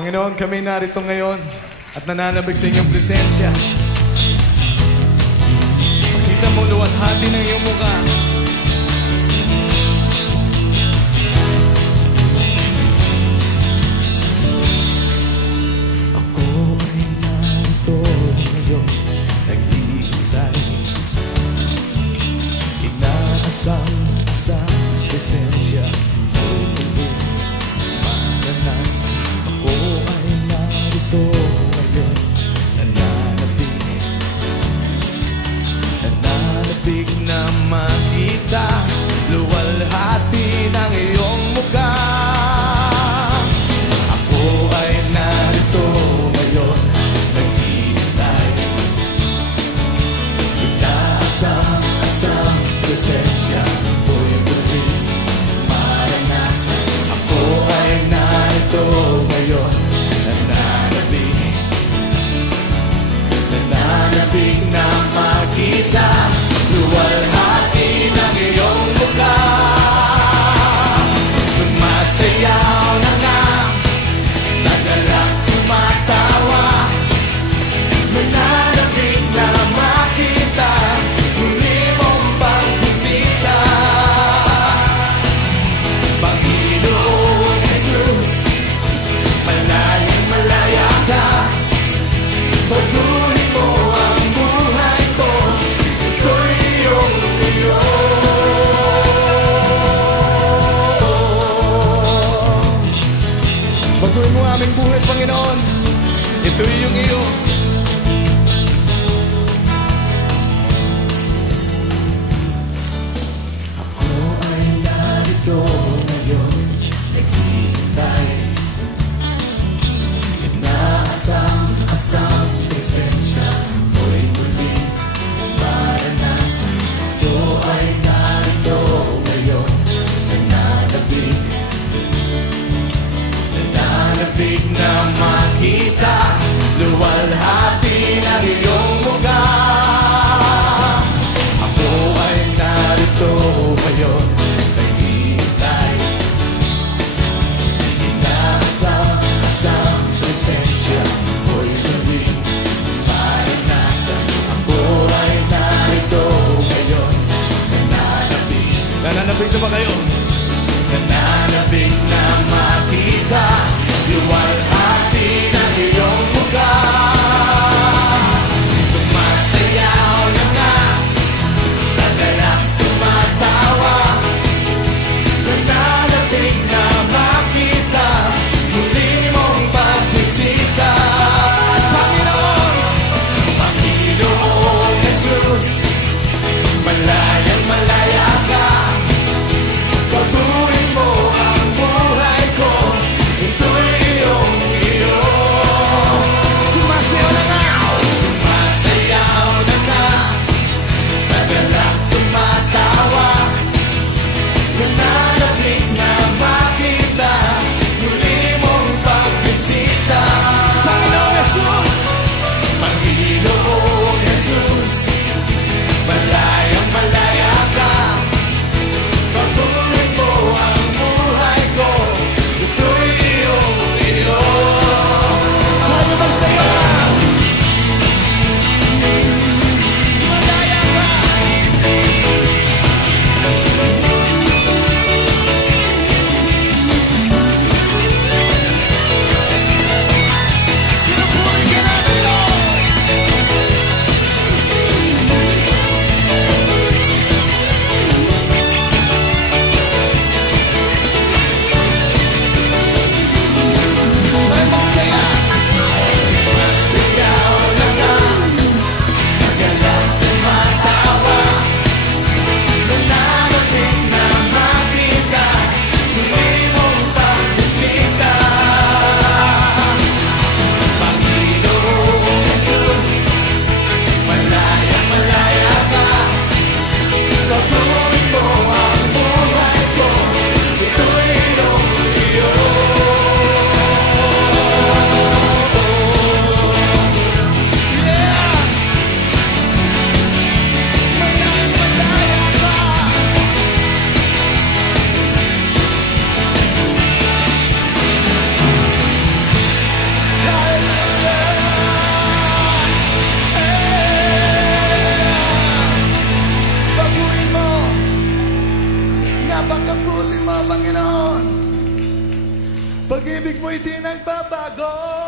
Panginoon, kami narito ngayon at nananabig sa inyong presensya. Pakita mo luwalhati ng iyong mukha. Ako ay narito ngayon, naghihintay. Inaasam sa presensya mo'y muli maranasan. Ako ay narito ngayon, nananabig na makita luwalhati ng iyong mukha. Ako ay narito ngayon, naghihintay. Inaasam presensya mo'y muli maranasan. Ako ay narito ngayon, nananabig na makita luwalhati ng iyong mukha. Sumasayaw na nga, sa galak tumatawa. Nananabig na makita muli mong pagbisita. Panginoon Jesus, malayang malaya ka. Paguli mo ang buhay ko, ito'y iyong iyo. Paguli mo aming buhay, Panginoon, ito'y iyong iyo. Ako ay narito ngayon, naghihintay. Inaasam presensya mo'y muli maranasan. Ako ay narito ngayon, nananabig na makita luwalhati ng iyong mukha. Ako ay narito ngayon, naghihintay. Inaasam presensya mo'y muli maranasan. Ako ay narito ngayon, nananabig na ba kayo? Nananabig na makita luwalhati ng iyong Napakabuti mo, Panginoon. Pag-ibig mo'y di nagbabago.